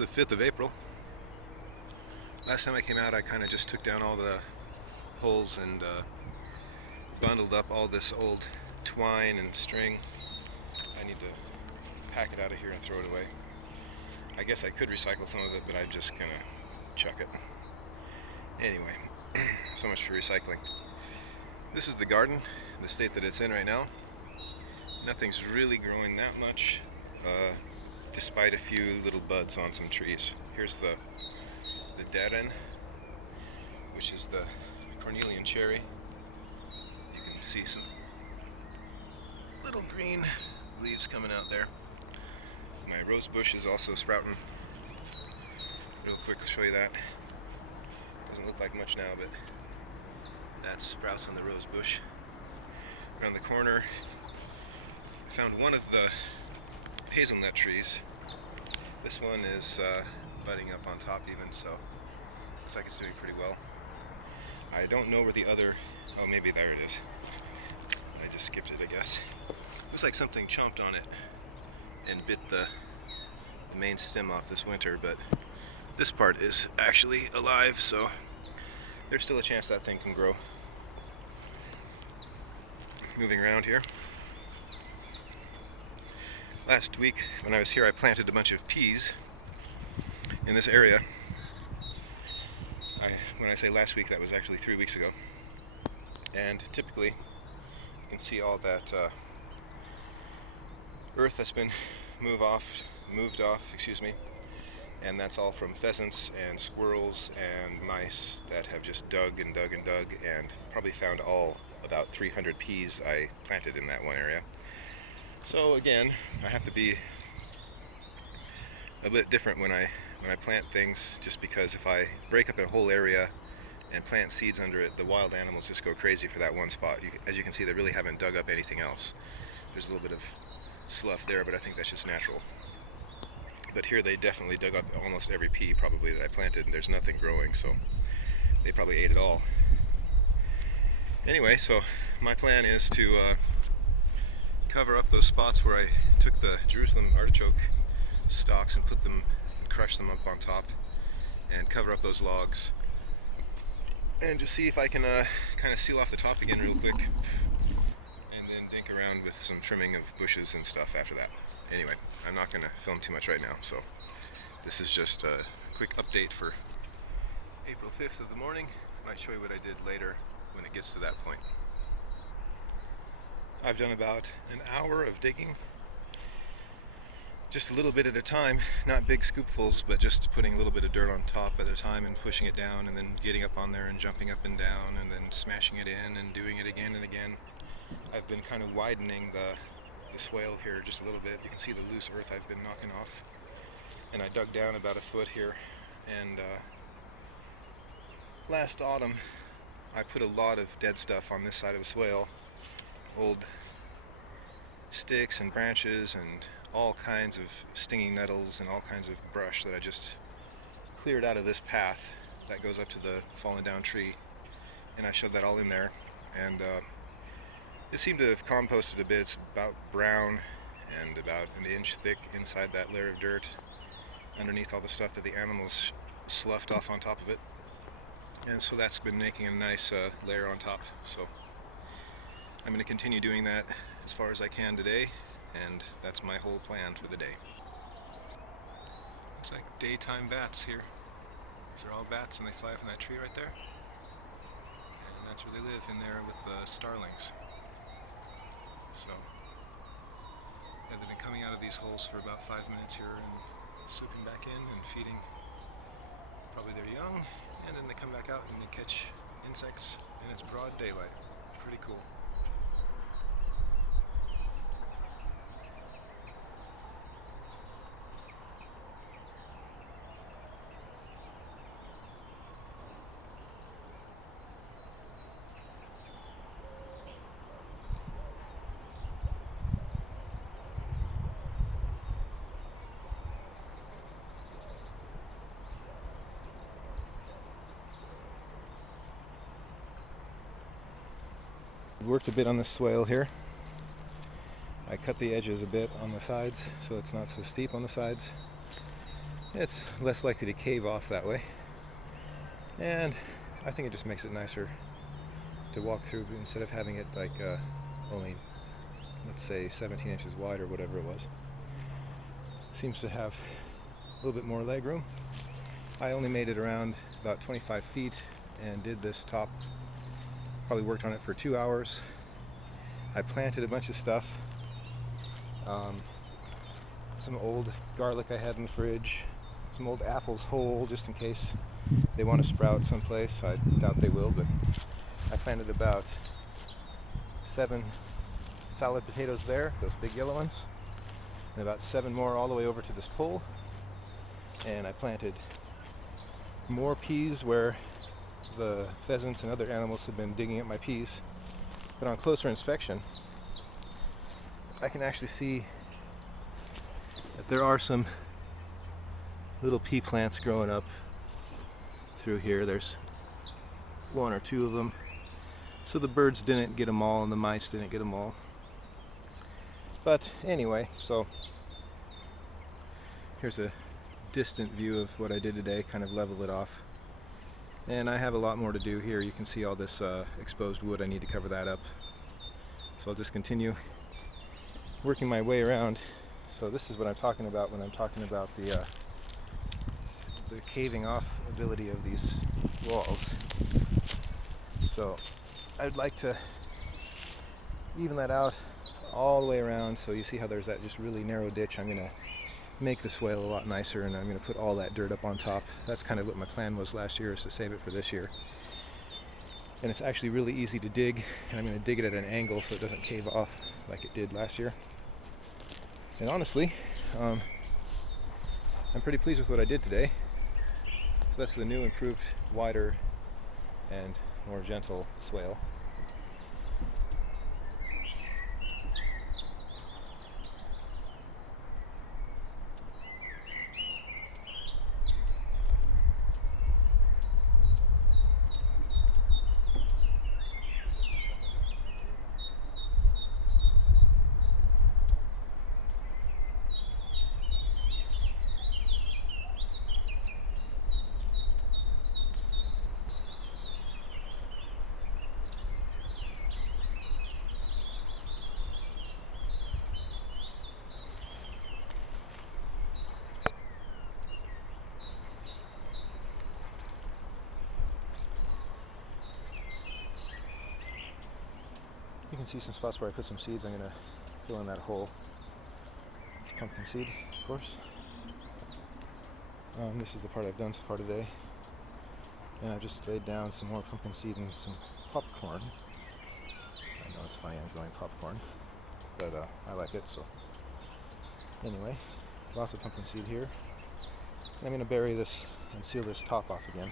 the 5th of April. Last time I came out I kind of just took down all the poles and bundled up all this old twine and string. I need to pack it out of here and throw it away. I guess I could recycle some of it, but I'm just gonna chuck it. Anyway, so much for recycling. This is the garden, the state that it's in right now. Nothing's really growing that much, despite a few little buds on some trees. Here's the dead which is the cornelian cherry. You can see some little green leaves coming out there. My rose bush is also sprouting. Real quick, I'll show you that. Doesn't look like much now, but that's sprouts on the rose bush. Around the corner, I found one of the hazelnut trees. This one is budding up on top even, so looks like it's doing pretty well. I don't know where the other, oh maybe there it is. I just skipped it, I guess. Looks like something chomped on it and bit the main stem off this winter, but this part is actually alive, so there's still a chance that thing can grow. Moving around here. Last week when I was here I planted a bunch of peas in this area. When I say last week, that was actually 3 weeks ago. And typically you can see all that earth that's been moved off, and that's all from pheasants and squirrels and mice that have just dug and dug and dug and probably found all about 300 peas I planted in that one area. So again, I have to be a bit different when I plant things, just because if I break up a whole area and plant seeds under it, the wild animals just go crazy for that one spot. As you can see, they really haven't dug up anything else. There's a little bit of slough there, but I think that's just natural. But here they definitely dug up almost every pea probably that I planted, and there's nothing growing, so they probably ate it all. Anyway, so my plan is to cover up those spots where I took the Jerusalem artichoke stalks and put them and crushed them up on top, and cover up those logs and just see if I can kind of seal off the top again real quick, and then dink around with some trimming of bushes and stuff after that. Anyway, I'm not going to film too much right now, so this is just a quick update for April 5th of the morning. I might show you what I did later when it gets to that point. I've done about an hour of digging, just a little bit at a time, not big scoopfuls, but just putting a little bit of dirt on top at a time and pushing it down, and then getting up on there and jumping up and down, and then smashing it in and doing it again and again. I've been kind of widening the swale here just a little bit. You can see the loose earth I've been knocking off, and I dug down about a foot here. And last autumn I put a lot of dead stuff on this side of the swale, old sticks and branches and all kinds of stinging nettles and all kinds of brush that I just cleared out of this path that goes up to the fallen down tree, and I shoved that all in there, and it seemed to have composted a bit. It's about brown and about an inch thick inside that layer of dirt underneath all the stuff that the animals sloughed off on top of it, and so that's been making a nice layer on top. So I'm going to continue doing that as far as I can today, and that's my whole plan for the day. It's like daytime bats here. These are all bats, and they fly from that tree right there, and that's where they live, in there with the starlings. So yeah, they've been coming out of these holes for about 5 minutes here and swooping back in and feeding probably their young, and then they come back out and they catch insects, and it's broad daylight. Pretty cool. Worked a bit on the swale here. I cut the edges a bit on the sides so it's not so steep on the sides. it's less likely to cave off that way, and I think it just makes it nicer to walk through instead of having it like only, let's say, 17 inches wide or whatever it was. Seems to have a little bit more leg room. I only made it around about 25 feet and did this top, probably worked on it for 2 hours. I planted a bunch of stuff, some old garlic I had in the fridge, some old apples whole just in case they want to sprout someplace. I doubt they will, but I planted about 7 salad potatoes there, those big yellow ones, and about 7 more all the way over to this pole. And I planted more peas where the pheasants and other animals have been digging up my peas. But on closer inspection, I can actually see that there are some little pea plants growing up through here. There's 1 or 2 of them. So the birds didn't get them all and the mice didn't get them all. But anyway, so here's a distant view of what I did today, kind of level it off. And I have a lot more to do here. You can see all this exposed wood. I need to cover that up. So I'll just continue working my way around. So this is what I'm talking about when I'm talking about the caving off ability of these walls. So I'd like to even that out all the way around. So you see how there's that just really narrow ditch. I'm going to make the swale a lot nicer, and I'm going to put all that dirt up on top. That's kind of what my plan was last year, is to save it for this year. And it's actually really easy to dig, and I'm going to dig it at an angle so it doesn't cave off like it did last year. And honestly, I'm pretty pleased with what I did today. So that's the new, improved, wider, and more gentle swale. You can see some spots where I put some seeds. I'm going to fill in that hole. It's pumpkin seed, of course. This is the part I've done so far today. And I've just laid down some more pumpkin seed and some popcorn. I know it's funny I'm growing popcorn, but I like it, so. Anyway, lots of pumpkin seed here. And I'm going to bury this and seal this top off again.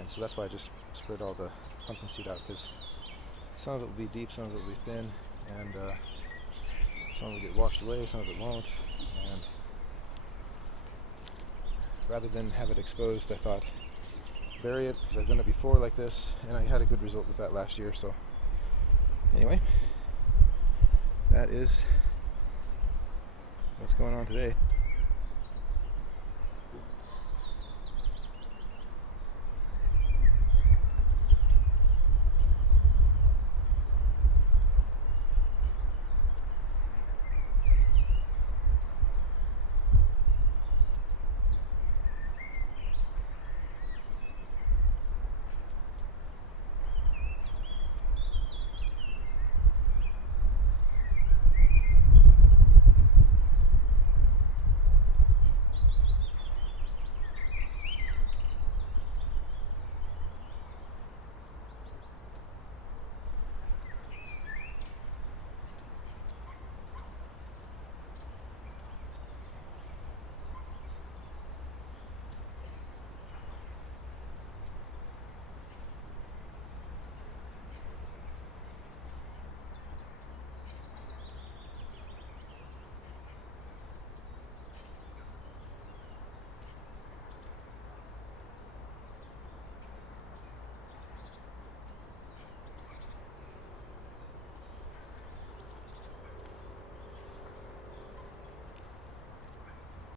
And so that's why I just spread all the pumpkin seed out, because some of it will be deep, some of it will be thin, and some will get washed away, some of it won't. And rather than have it exposed, I thought bury it, because I've done it before like this, and I had a good result with that last year. So anyway, that is what's going on today.